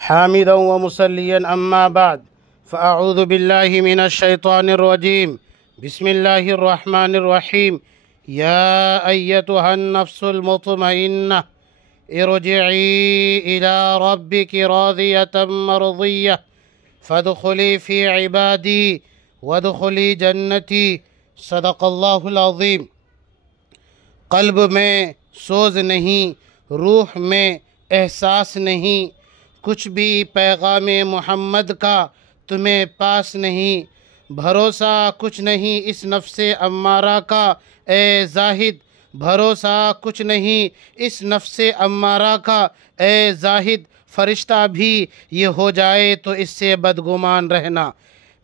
حامدا ومصليا أما بعد فأعوذ بالله من الشيطان الرجيم. بسم الله الرحمن الرحيم. يا أيتها النفس المطمئنة ارجعي إلى ربك راضية مرضية فادخلي في عبادي وادخلي جنتي. صدق اللہ العظیم. قلب میں سوز نہیں، روح میں احساس نہیں، کچھ بھی پیغام محمد کا تمہیں پاس نہیں. بھروسہ کچھ نہیں اس نفس امارہ کا اے زاہد، بھروسہ کچھ نہیں اس نفس امارہ کا اے زاہد. فرشتہ بھی یہ ہو جائے تو اس سے بدگمان رہنا.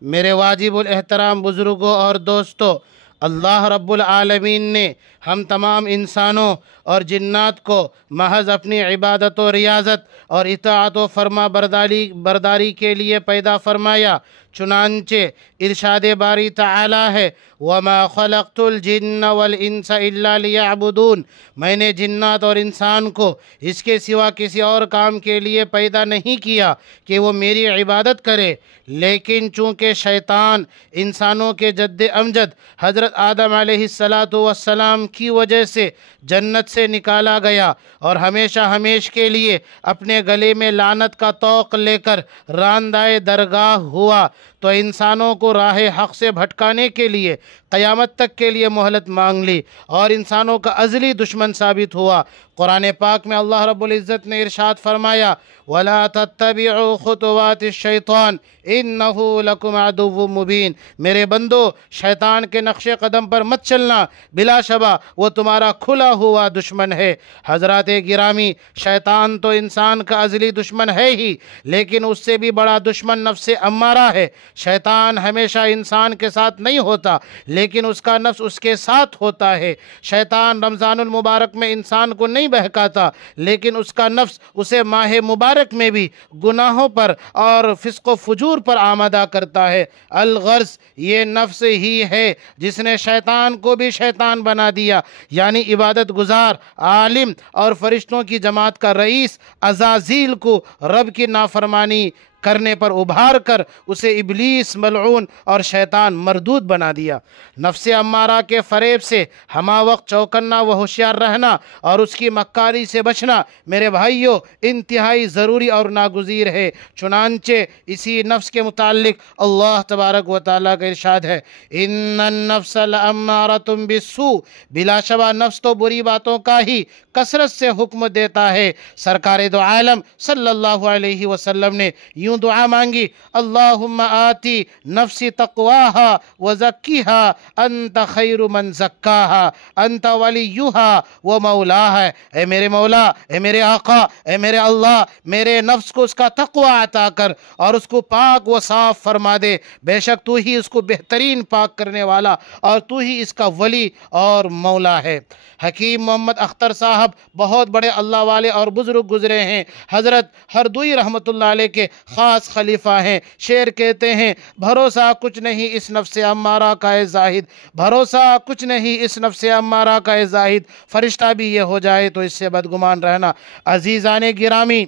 میرے واجب الاحترام بزرگوں اور دوستو، اللہ رب العالمین نے ہم تمام انسانوں اور جنات کو محض اپنی عبادت و ریاضت اور اطاعت و فرما برداری کے لیے پیدا فرمایا. چنانچہ ارشاد باری تعالی ہے، وَمَا خَلَقْتُ الْجِنَّ وَالْإِنسَ إِلَّا لِيَعْبُدُونَ. میں نے جنات اور انسان کو اس کے سوا کسی اور کام کے لیے پیدا نہیں کیا کہ وہ میری عبادت کرے. لیکن چونکہ شیطان انسانوں کے جد امجد حضرت آدم علیہ السلام کی وجہ سے جنت سے نکالا گیا اور ہمیشہ ہمیش کے لیے اپنے گلے میں لعنت کا طوق لے کر راندائے درگاہ ہوا، تو انسانوں کو راہ حق سے بھٹکانے کے لیے قیامت تک کے لیے مہلت مانگ لی اور انسانوں کا ازلی دشمن ثابت ہوا. قرآن پاک میں اللہ رب العزت نے ارشاد فرمایا، وَلَا تَتَّبِعُوا خُطُوَاتِ الشَّيْطَانِ إِنَّهُ لَكُمْ عَدُوٌّ مُبِينٌ. میرے بندو، شیطان کے نقش قدم پر مت چلنا، بلا شبہ وہ تمہارا کھلا ہوا دشمن ہے. حضرات گرامی، شیطان تو انسان کا ازلی دشمن ہے ہی، لیکن اس سے بھی بڑا دشمن نفس امارہ ہے. شیطان ہمیشہ انسان کے ساتھ نہیں ہوتا، لیکن اس کا نفس اس کے ساتھ ہوتا ہے. شیطان رمضان المبارک میں انسان کو نہیں بہکاتا، لیکن اس کا نفس اسے ماہ مبارک میں بھی گناہوں پر اور فسق و فجور پر آمادہ کرتا ہے. الغرض یہ نفس ہی ہے جس نے شیطان کو بھی شیطان بنا دیا، یعنی عبادت گزار عالم اور فرشتوں کی جماعت کا رئیس عزازیل کو رب کی نافرمانی کرنے پر ابھار کر اسے ابلیس ملعون اور شیطان مردود بنا دیا. نفس امارہ کے فریب سے ہمہ وقت چوکنا و ہوشیار رہنا اور اس کی مکاری سے بچنا میرے بھائیوں انتہائی ضروری اور ناگزیر ہے. چنانچہ اسی نفس کے متعلق اللہ تبارک و تعالیٰ کا ارشاد ہے، ان النفس لامارۃ بالسوء. بلا شبہ نفس تو بری باتوں کا ہی کثرت سے حکم دیتا ہے. سرکار دو عالم صلی اللہ علیہ وسلم نے یوں دعا مانگی، اللہم آتی نفسی تقواہا وزکیہا انت خیر من زکاہا انت ولیہا ومولاہا. اے میرے مولا، اے میرے آقا، اے میرے اللہ، میرے نفس کو اس کا تقوی عطا کر اور اس کو پاک و صاف فرما دے. بے شک تو ہی اس کو بہترین پاک کرنے والا اور تو ہی اس کا ولی اور مولا ہے. حکیم محمد اختر صاحب بہت بڑے اللہ والے اور بزرگ گزرے ہیں. حضرت ہردوئی رحمۃ اللہ علیہ کے خاص خلیفہ ہیں. شعر کہتے ہیں، بھروسہ کچھ نہیں اس نفس امارہ کا اے زاہد، بھروسہ کچھ نہیں اس نفس امارہ کا اے زاہد. فرشتہ بھی یہ ہو جائے تو اس سے بدگمان رہنا. عزیزان گرامی،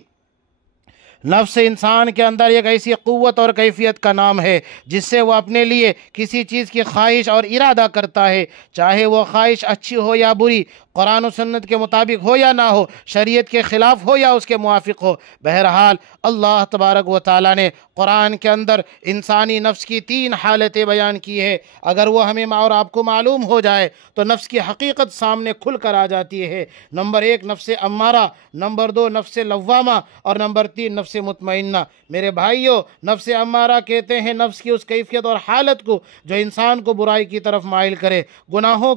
نفس انسان کے اندر ایک ایسی قوت اور کیفیت کا نام ہے جس سے وہ اپنے لیے کسی چیز کی خواہش اور ارادہ کرتا ہے، چاہے وہ خواہش اچھی ہو یا بری، قرآن و سنت کے مطابق ہو یا نہ ہو، شریعت کے خلاف ہو یا اس کے موافق ہو. بہرحال اللہ تبارک و تعالیٰ نے قرآن کے اندر انسانی نفس کی 3 حالتیں بیان کی ہے. اگر وہ ہمیں اور آپ کو معلوم ہو جائے تو نفس کی حقیقت سامنے کھل کر آ جاتی ہے. نمبر 1 نفس امارہ، نمبر 2 نفس لوامہ اور نمبر 3 نفس مطمئنہ. میرے بھائیوں، نفس امارہ کہتے ہیں نفس کی اس کیفیت اور حالت کو جو انسان کو برائی کی طرف مائل کرے، گناہوں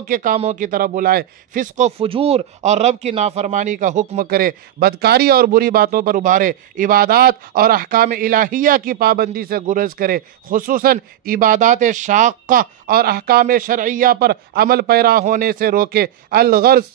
کے کاموں کی طرف بلائے، فسق و فجور اور رب کی نافرمانی کا حکم کرے، بدکاری اور بری باتوں پر ابھارے، عبادات اور احکام الہیہ کی پابندی سے گریز کرے، خصوصاً عبادات شاقہ اور احکام شرعیہ پر عمل پیرا ہونے سے روکے. الغرض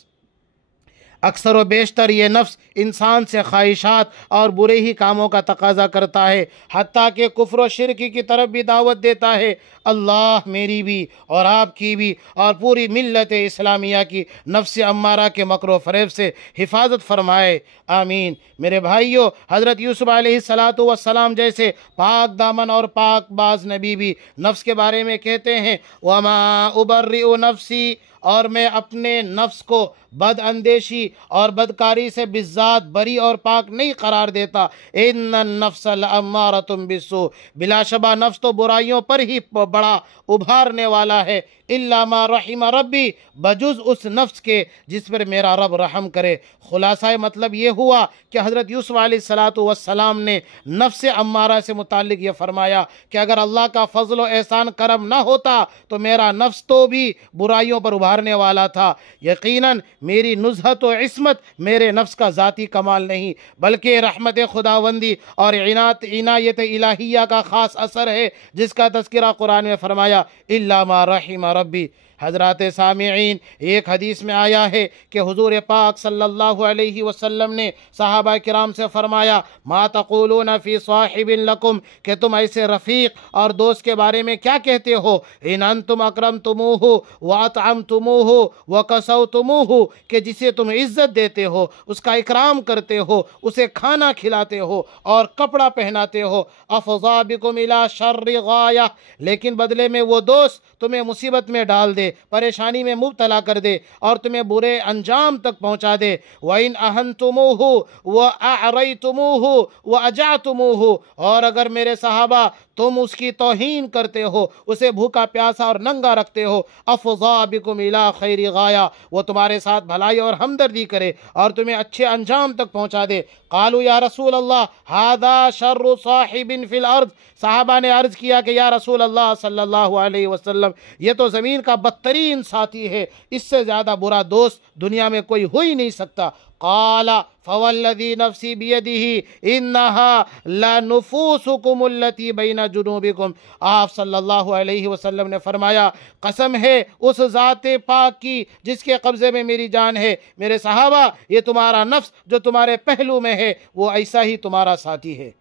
اکثر و بیشتر یہ نفس انسان سے خواہشات اور برے ہی کاموں کا تقاضا کرتا ہے، حتیٰ کہ کفر و شرک کی طرف بھی دعوت دیتا ہے۔ اللہ میری بھی اور آپ کی بھی اور پوری ملت اسلامیہ کی نفس امارہ کے مکر و فریب سے حفاظت فرمائے، آمین۔ میرے بھائیو، حضرت یوسف علیہ السلام جیسے پاک دامن اور پاک باز نبی بھی نفس کے بارے میں کہتے ہیں، وَمَا أُبَرِّئُ نَفْسِي، اور میں اپنے نفس کو بد اندیشی اور بدکاری سے بالذات بری اور پاک نہیں قرار دیتا، ان النفس لامارۃ بالسوء، بلا شبہ نفس تو برائیوں پر ہی بڑا ابھارنے والا ہے، الا ما رحم ربی، بجز اس نفس کے جس پر میرا رب رحم کرے۔ خلاصہ مطلب یہ ہوا کہ حضرت یوسف علیہ السلام نے نفس امارہ سے متعلق یہ فرمایا کہ اگر اللہ کا فضل و احسان کرم نہ ہوتا تو میرا نفس تو بھی برائیوں پر ابھارنے والا تھا۔ یقیناً میری نزہت و عصمت میرے نفس کا ذاتی کمال نہیں، بلکہ رحمت خداوندی اور عنایت الہیہ کا خاص اثر ہے، جس کا تذکرہ قرآن میں فرمایا، الا ما رحم ربی۔ حضرات سامعین، ایک حدیث میں آیا ہے کہ حضور پاک صلی اللہ علیہ وسلم نے صحابہ کرام سے فرمایا، ما تقولون فی صاحب لکم، کہ تم ایسے رفیق اور دوست کے بارے میں کیا کہتے ہو، ان انتم اکرمتموہ واطعمتموہ وکسوتموہ، کہ جسے تم عزت دیتے ہو، اس کا اکرام کرتے ہو، اسے کھانا کھلاتے ہو اور کپڑا پہناتے ہو، افضا بکم الی شر غایہ، لیکن بدلے میں وہ دوست تمہیں مصیبت میں ڈال دے، پریشانی میں مبتلا کر دے اور تمہیں برے انجام تک پہنچا دے، وَإِنْ أَهَنْتُمُوهُ وَأَعْرَيْتُمُوهُ وَأَجَعْتُمُوهُ، اور اگر میرے صحابہ تم اس کی توہین کرتے ہو، اسے بھوکا پیاسا اور ننگا رکھتے ہو، افضا بکم الی خیر غایہ، وہ تمہارے ساتھ بھلائی اور ہمدردی کرے اور تمہیں اچھے انجام تک پہنچا دے۔ قالوا یا رسول اللہ ھذا شر صاحب فی الارض، صحابہ نے عرض کیا کہ یا رسول اللہ صلی اللہ علیہ وسلم، یہ تو زمین کا بدترین ساتھی ہے، اس سے زیادہ برا دوست دنیا میں کوئی ہو ہی نہیں سکتا۔ قال فوالذی نفسی بیدہ انہا لنفوسکم التی بین جنوبکم، آپ صلی اللہ علیہ وسلم نے فرمایا، قسم ہے اس ذات پاک کی جس کے قبضے میں میری جان ہے، میرے صحابہ، یہ تمہارا نفس جو تمہارے پہلو میں ہے وہ ایسا ہی تمہارا ساتھی ہے۔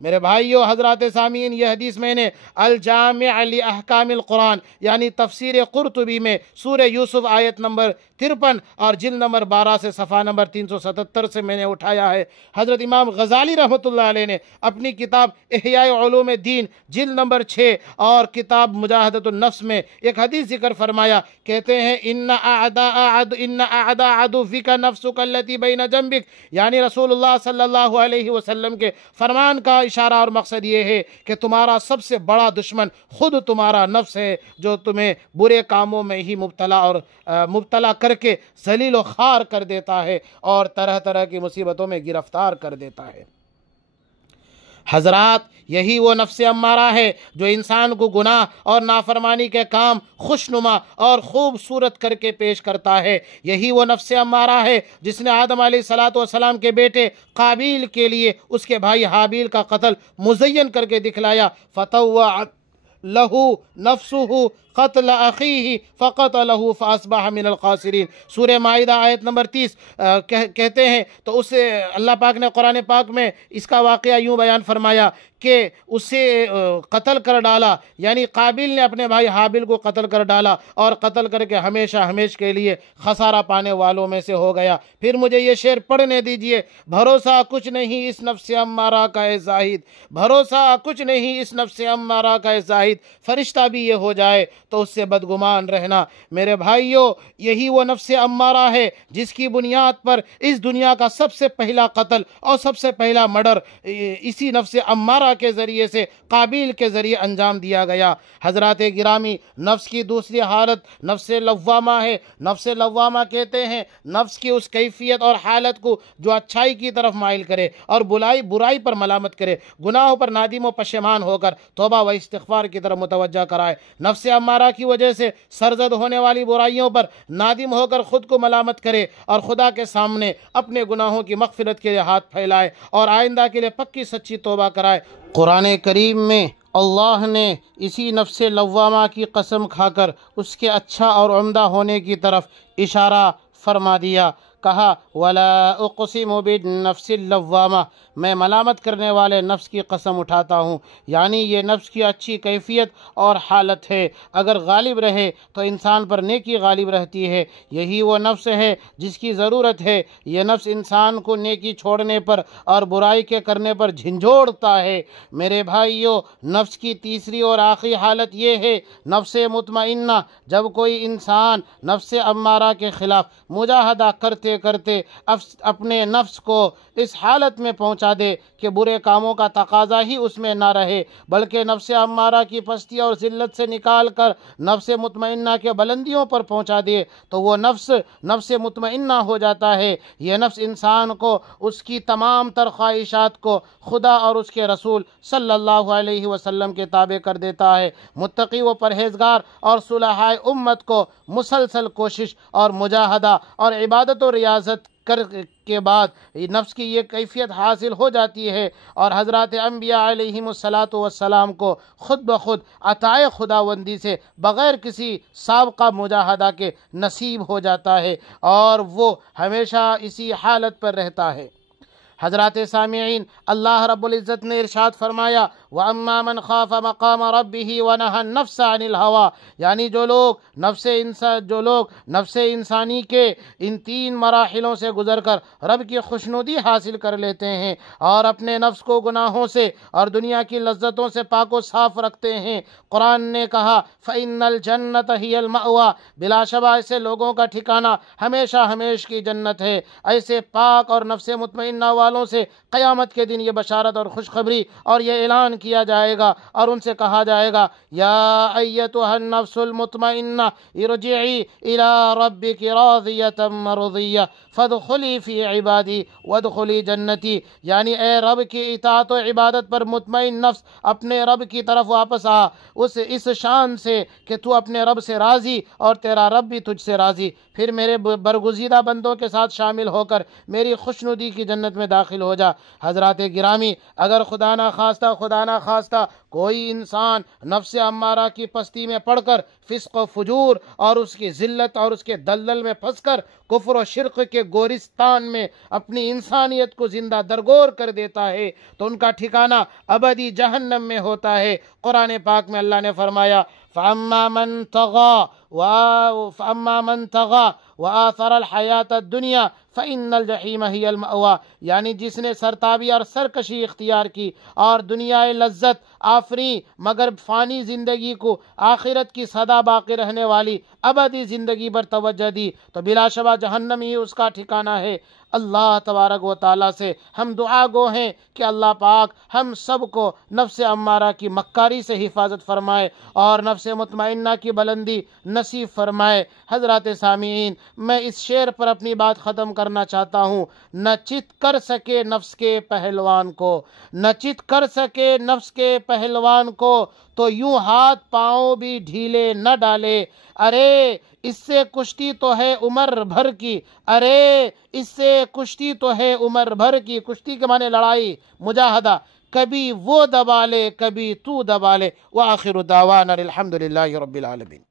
میرے بھائیو، حضرات سامعین، یہ حدیث میں نے الجامع لاحکام القرآن یعنی تفسیر قرطبی میں سورہ یوسف آیت نمبر 53 اور جلد نمبر 12 سے صفحہ نمبر 377 سے میں نے اٹھایا ہے۔ حضرت امام غزالی رحمۃ اللہ علیہ نے اپنی کتاب احیاء علوم الدین جلد نمبر 6 اور کتاب مجاہدۃ النفس میں ایک حدیث ذکر فرمایا، کہتے ہیں ان اعداء عدوک نفسک التی بین جنبک، یعنی رسول اللہ صلی اللہ علیہ وسلم کے فرمان کا اشارہ اور مقصد یہ ہے کہ تمہارا سب سے بڑا دشمن خود تمہارا نفس ہے، جو تمہیں برے کاموں میں ہی مبتلا کر کے ذلیل و خوار کر دیتا ہے اور طرح طرح کی مصیبتوں میں گرفتار کر دیتا ہے۔ حضرات، یہی وہ نفس امارہ ہے جو انسان کو گناہ اور نافرمانی کے کام خوشنما اور خوبصورت کر کے پیش کرتا ہے۔ یہی وہ نفس امارہ ہے جس نے آدم علیہ السلام کے بیٹے قابیل کے لیے اس کے بھائی حابیل کا قتل مزین کر کے دکھلایا، فطوعت لہ نفسہ قتل اخیہ فقتلہ فاصبح من الخاسرین، سورہ مائدہ آیت نمبر 30 کہتے ہیں تو اسے اللہ پاک نے قرآن پاک میں اس کا واقعہ یوں بیان فرمایا کہ اسے قتل کر ڈالا، یعنی قابیل نے اپنے بھائی حابیل کو قتل کر ڈالا اور قتل کر کے ہمیشہ کے لیے خسارہ پانے والوں میں سے ہو گیا۔ پھر مجھے یہ شعر پڑھنے دیجئے، بھروسہ کچھ نہیں اس نفس امارہ کا اے زاہد، بھروسہ کچھ نہیں اس نفس امارہ کا اے زاہد، فرشتہ بھی یہ ہو جائے تو اس سے بدگمان رہنا۔ میرے بھائیو، یہی وہ نفس امارہ ہے جس کی بنیاد پر اس دنیا کا سب سے پہلا قتل اور سب سے پہلا مرڈر اسی نفس امارہ کے ذریعے سے قابیل کے ذریعے انجام دیا گیا۔ حضرات گرامی، نفس کی دوسری حالت نفس لوامہ ہے۔ نفس لوامہ کہتے ہیں نفس کی اس کیفیت اور حالت کو جو اچھائی کی طرف مائل کرے اور برائی پر ملامت کرے، گناہوں پر نادم و پشیمان ہو کر توبہ و استغفار کی طرف متوجہ کرائے۔ نفس امارہ کی وجہ سے سرزد ہونے والی برائیوں پر نادم ہو کر خود کو ملامت کرے اور خدا کے سامنے اپنے گناہوں کی مغفرت کے لیے ہاتھ پھیلائے اور آئندہ کے لیے پکی سچی توبہ کرائے۔ قرآن کریم میں اللہ نے اسی نفس لوامہ کی قسم کھا کر اس کے اچھا اور عمدہ ہونے کی طرف اشارہ فرما دیا۔ کہا ولا اقسم بالنفس اللوامہ، میں ملامت کرنے والے نفس کی قسم اٹھاتا ہوں، یعنی یہ نفس کی اچھی کیفیت اور حالت ہے، اگر غالب رہے تو انسان پر نیکی غالب رہتی ہے، یہی وہ نفس ہے جس کی ضرورت ہے، یہ نفس انسان کو نیکی چھوڑنے پر اور برائی کے کرنے پر جھنجھوڑتا ہے۔ میرے بھائیو، نفس کی تیسری اور آخری حالت یہ ہے نفس مطمئنہ، جب کوئی انسان نفس امارہ کے خلاف مجاہدہ کرتے کرتے اپنے نفس کو اس حالت میں پہنچا دے کہ برے کاموں کا تقاضا ہی اس میں نہ رہے، بلکہ نفس امارہ کی پستی اور ذلت سے نکال کر نفس مطمئنہ کے بلندیوں پر پہنچا دے تو وہ نفس مطمئنہ ہو جاتا ہے۔ یہ نفس انسان کو اس کی تمام تر خواہشات کو خدا اور اس کے رسول صلی اللہ علیہ وسلم کے تابع کر دیتا ہے۔ متقی و پرہیزگار اور صلحائے امت کو مسلسل کوشش اور مجاہدہ اور عبادت و ریاضت کے بعد نفس کی یہ کیفیت حاصل ہو جاتی ہے اور حضرات انبیاء علیہم السلام کو خود بخود عطائے خداوندی سے بغیر کسی سابقہ مجاہدہ کے نصیب ہو جاتا ہے اور وہ ہمیشہ اسی حالت پر رہتا ہے۔ حضرات سامعین، اللہ رب العزت نے ارشاد فرمایا وَأَمَّا مَنْ خَافَ مَقَامَ رَبِّهِ وَنَهَى النَّفْسَ عَنِ الْهَوَىٰ، یعنی جو لوگ نفس انسانی کے ان تین مراحلوں سے گزر کر رب کی خوشنودی حاصل کر لیتے ہیں اور اپنے نفس کو گناہوں سے اور دنیا کی لذتوں سے پاک و صاف رکھتے ہیں، قرآن نے کہا فَإِنَّ الْجَنَّةَ هِيَ الْمَأْوَىٰ، بلا شبہ ایسے لوگوں کا ٹھکانہ ہمیشہ ہمیش کی جنت ہے۔ ایسے پاک اور نفس مطمئنہ والوں سے قیامت کے دن یہ بشارت اور خوشخبری اور یہ اعلان کیا جائے گا اور ان سے کہا جائے گا یا ایتھا النفس المطمئنہ ارجعی الی ربک راضیۃ مرضیہ فادخلی فی عبادی وادخلی جنتی، یعنی اے رب کی اطاعت و عبادت پر مطمئن نفس، اپنے رب کی طرف واپس آ اس شان سے کہ تو اپنے رب سے راضی اور تیرا رب بھی تجھ سے راضی، پھر میرے برگزیدہ بندوں کے ساتھ شامل ہو کر میری خوشنودی کی جنت میں داخل ہو جا۔ حضرات گرامی، اگر خدا نہ خواستہ کوئی انسان نفس امارہ کی پستی میں پڑھ کر فسق و فجور اور اس کی ذلت اور اس کے دلدل میں پھنس کر کفر و شرک کے گورستان میں اپنی انسانیت کو زندہ درگور کر دیتا ہے تو ان کا ٹھکانہ ابدی جہنم میں ہوتا ہے۔ قرآن پاک میں اللہ نے فرمایا فَأَمَّا مَن طَغَىٰ وَآثَرَ الْحَيَاةَ الدُّنْيَا فَإِنَّ الْجَحِيمَ هِيَ الْمَأْوَىٰ، یعنی جس نے سرتابی اور سرکشی اختیار کی اور دنیا لذت آفری مگر فانی زندگی کو آخرت کی سدا باقی رہنے والی ابدی زندگی پر توجہ دی تو بلا شبہ جہنم ہی اس کا ٹھکانہ ہے۔ اللہ تبارک و تعالیٰ سے ہم دعا گو ہیں کہ اللہ پاک ہم سب کو نفس امارہ کی مکاری سے حفاظت فرمائے اور نفس مطمئنہ کی بلندی نصیب فرمائے۔ حضرات سامعین، میں اس شعر پر اپنی بات ختم کرنا چاہتا ہوں، نہ چت کر سکے نفس کے پہلوان کو تو یوں ہاتھ پاؤں بھی ڈھیلے نہ ڈالے، ارے اس سے کشتی تو ہے عمر بھر کی، کشتی کے معنی لڑائی مجاہدہ، کبھی وہ دبا لے کبھی تو دبا لے۔ وآخر دعوانا الحمد للہ رب العالمین۔